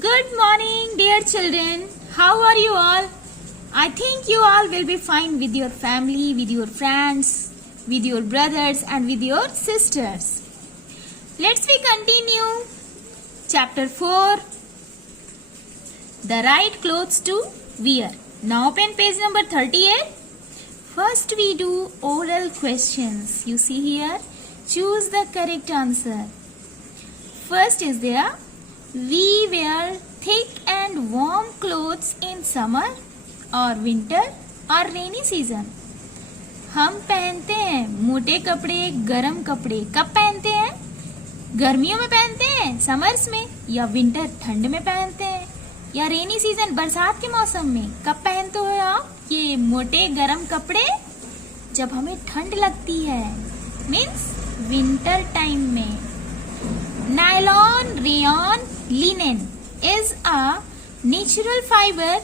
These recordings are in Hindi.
Good morning, dear children. How are you all? I think you all will be fine with your family, with your friends, with your brothers and with your sisters. Let's we continue. Chapter 4. The right clothes to wear. Now open page number 38. First we do oral questions. You see here. Choose the correct answer. First is there. We wear thick and warm clothes in summer or winter or rainy season. हम पहनते हैं मोटे कपड़े, गर्म कपड़े. कब पहनते हैं? गर्मियों में पहनते हैं, समर्स में, या विंटर ठंड में पहनते हैं, या रेनी सीजन बरसात के मौसम में. कब पहनते हो आप ये मोटे गर्म कपड़े? जब हमें ठंड लगती है, मीन्स विंटर टाइम में. Nylon, rayon, linen is a natural fiber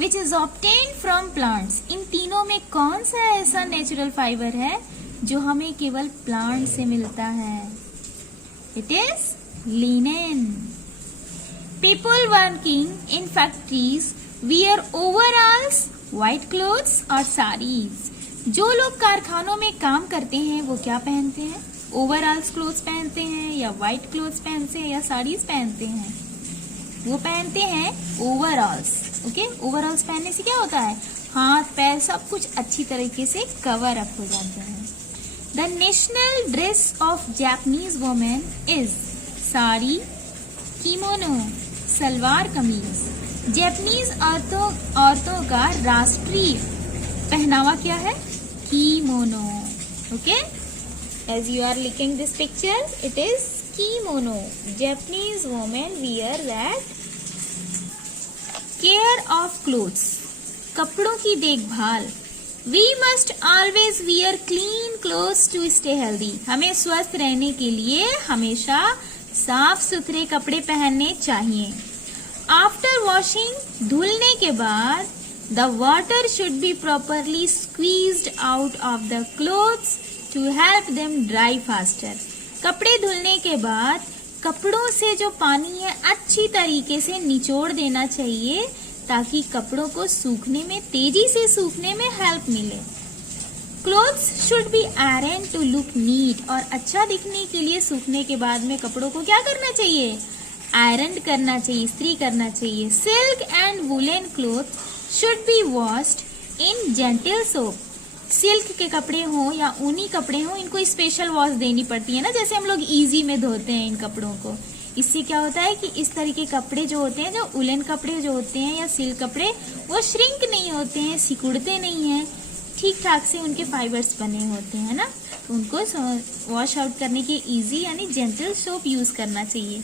which is obtained from plants. इन तीनों में कौन सा ऐसा नेचुरल फाइबर है जो हमें केवल प्लांट से मिलता है? It is linen. People working in factories wear overalls, white clothes और sarees. जो लोग कारखानों में काम करते हैं वो क्या पहनते हैं? ओवरऑल्स क्लोथ्स पहनते हैं, या व्हाइट क्लोथ्स पहनते हैं, या साड़ीज पहनते हैं? वो पहनते हैं ओवरऑल्स. ओके, ओवरऑल्स पहनने से क्या होता है? हाथ पैर सब कुछ अच्छी तरीके से कवर अप हो जाते हैं. The national dress of Japanese women is sari, kimono, salwar kameez. Japanese औरतों का राष्ट्रीय पहनावा क्या है? Kimono. Okay, as you are looking this picture, it is kimono. Japanese women wear that. Care of clothes. कपड़ों की देखभाल. We must always wear clean clothes to stay healthy. हमें स्वस्थ रहने के लिए हमेशा साफ सुथरे कपड़े पहनने चाहिए. After washing, धुलने के बाद, the water should be properly squeezed out of the clothes to help them dry faster. कपड़े धुलने के बाद कपड़ों से जो पानी है अच्छी तरीके से निचोड़ देना चाहिए ताकि कपड़ों को सूखने में, तेजी से सूखने में हेल्प मिले. Clothes should be ironed to look neat. और अच्छा दिखने के लिए सूखने के बाद में कपड़ों को क्या करना चाहिए? आयरन करना चाहिए, इस्त्री करना चाहिए. Silk and woolen clothes should be washed in gentle soap. Silk के कपड़े हो या ऊनी कपड़े हो, इनको स्पेशल वॉश देनी पड़ती है ना, जैसे हम लोग इजी में धोते हैं इन कपड़ों को. इससे क्या होता है कि इस तरह के कपड़े जो होते हैं, जो उलन कपड़े जो होते हैं या सिल्क कपड़े, वो श्रिंक नहीं होते हैं, सिकुड़ते नहीं हैं, ठीक ठाक से उनके फाइबर्स बने होते हैं ना. तो उनको वॉश आउट करने के इजी यानी जेंटल सोप यूज करना चाहिए.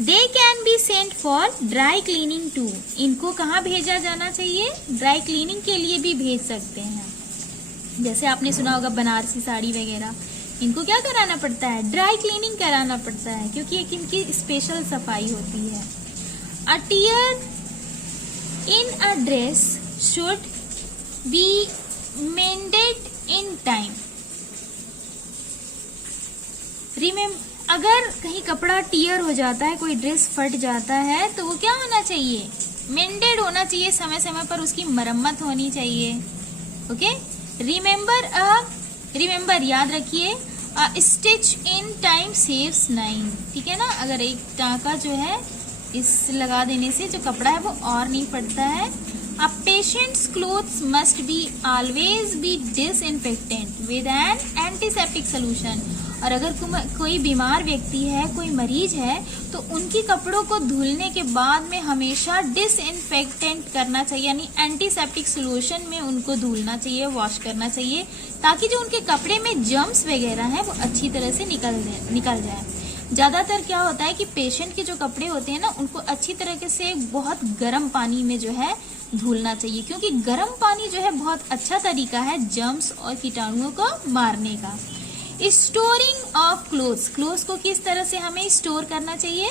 They can be sent for dry cleaning too. इनको कहाँ भेजा जाना चाहिए? ड्राई क्लीनिंग के लिए भी भेज सकते हैं. जैसे आपने सुना होगा बनारसी साड़ी वगैरह, इनको क्या कराना पड़ता है? ड्राई क्लीनिंग कराना पड़ता है, क्योंकि एक इनकी स्पेशल सफाई होती है. A tear in a dress should be mended in time. अगर कहीं कपड़ा टियर हो जाता है, कोई ड्रेस फट जाता है, तो वो क्या होना चाहिए? मेंडेड होना चाहिए, समय समय पर उसकी मरम्मत होनी चाहिए. ओके, रिमेंबर याद रखिए, स्टिच इन टाइम सेव्स 9. ठीक है ना. अगर एक टाँका जो है इस लगा देने से जो कपड़ा है वो और नहीं फटता है. A patient's clothes must be always be disinfectant with an antiseptic solution. और अगर कोई बीमार व्यक्ति है, कोई मरीज है, तो उनकी कपड़ों को धुलने के बाद में हमेशा डिसइंफेक्टेंट करना चाहिए, यानी एंटीसेप्टिक सोल्यूशन में उनको धुलना चाहिए, वॉश करना चाहिए, ताकि जो उनके कपड़े में जर्म्स वगैरह हैं वो अच्छी तरह से निकल जाए. ज्यादातर क्या होता है कि पेशेंट के जो कपड़े होते हैं ना, उनको अच्छी तरीके से बहुत गर्म पानी में जो है धुलना चाहिए, क्योंकि गर्म पानी जो है बहुत अच्छा तरीका है जर्म्स और कीटाणुओं को मारने का. Storing of clothes. क्लोथ्स को किस तरह से हमें स्टोर करना चाहिए?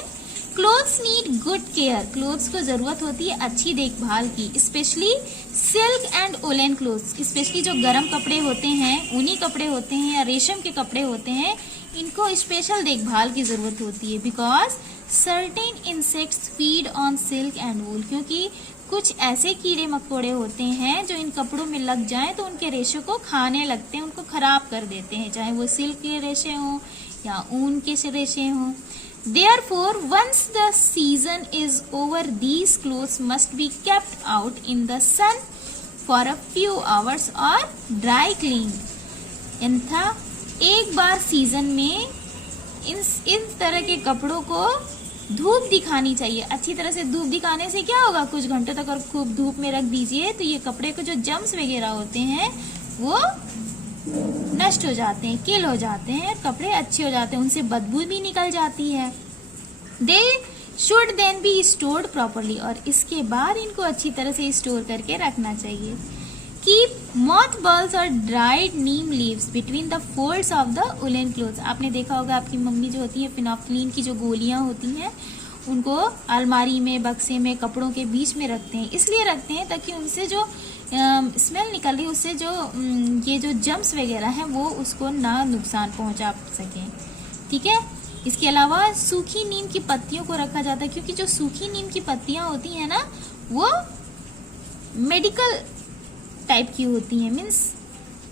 Clothes need good care. Clothes को जरूरत होती है अच्छी देखभाल की. Specially silk and woollen clothes. Specially जो गर्म कपड़े होते हैं, ऊनी कपड़े होते हैं या रेशम के कपड़े होते हैं, इनको स्पेशल देखभाल की जरूरत होती है. Because certain insects feed on silk and wool, क्योंकि कुछ ऐसे कीड़े मकोड़े होते हैं जो इन कपड़ों में लग जाएं तो उनके रेशों को खाने लगते हैं, उनको खराब कर देते हैं, चाहे वो सिल्क के रेशे हों या ऊन के रेशे हों। Therefore, once the season is over, these clothes must be kept out in the sun for a few hours or dry cleaned. यथा एक बार सीजन में इन तरह के कपड़ों को धूप दिखानी चाहिए। अच्छी तरह से धूप दिखाने से क्या होगा, कुछ घंटों तक और खूब धूप में रख दीजिए तो ये कपड़े के जो जम्स वगैरह होते हैं वो नष्ट हो जाते हैं, किल हो जाते हैं, कपड़े अच्छे हो जाते हैं, उनसे बदबू भी निकल जाती है। They should then be stored properly, और इसके बाद इनको अच्छी तरह से स्टोर करके रखना चाहिए। कीप मॉथ बॉल्स और dried Neem leaves between the folds of the woollen clothes. आपने देखा होगा आपकी मम्मी जो होती है फिनोफ्थलीन की जो गोलियां होती हैं उनको अलमारी में, बक्से में, कपड़ों के बीच में रखते हैं। इसलिए रखते हैं ताकि उनसे जो स्मेल निकल रही है उससे जो ये जो जम्स वगैरह हैं वो उसको ना नुकसान पहुंचा सकें। ठीक है। इसके अलावा सूखी नीम की पत्तियों को रखा जाता है, क्योंकि जो सूखी नीम की पत्तियां होती हैं ना वो मेडिकल टाइप की होती हैं, मीन्स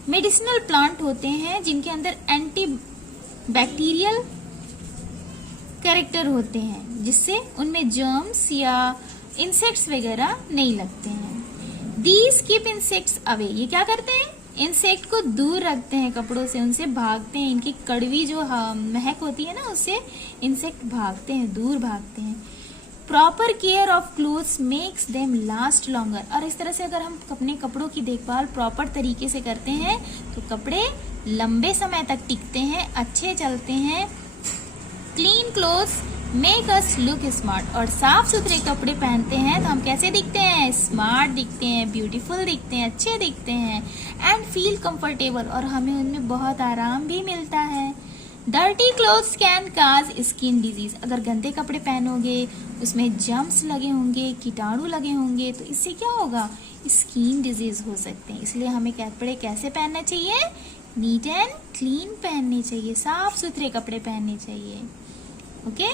मेडिसिनल प्लांट होते हैं जिनके अंदर एंटी बैक्टीरियल कैरेक्टर होते हैं, जिससे उनमें जर्म्स या इंसेक्ट्स वगैरह नहीं लगते हैं। These keep insects away, ये क्या करते हैं, इंसेक्ट को दूर रखते हैं कपड़ों से, उनसे भागते हैं। इनकी कड़वी जो महक होती है ना उससे इंसेक्ट भागते हैं, दूर भागते हैं। Proper care of clothes makes them last longer, और इस तरह से अगर हम अपने कपड़ों की देखभाल प्रॉपर तरीके से करते हैं तो कपड़े लंबे समय तक टिकते हैं, अच्छे चलते हैं। Clean clothes make us look smart, और साफ सुथरे कपड़े पहनते हैं तो हम कैसे दिखते हैं, स्मार्ट दिखते हैं, ब्यूटीफुल दिखते हैं, अच्छे दिखते हैं। एंड फील कंफर्टेबल, और हमें उनमें बहुत आराम भी मिलता है। Dirty clothes can cause skin disease, अगर गंदे कपड़े पहनोगे उसमें जम्स लगे होंगे, कीटाणु लगे होंगे तो इससे क्या होगा, स्किन डिजीज हो सकते हैं। इसलिए हमें कपड़े कैसे पहनना चाहिए, नीट एंड क्लीन पहनने चाहिए, साफ सुथरे कपड़े पहनने चाहिए। ओके।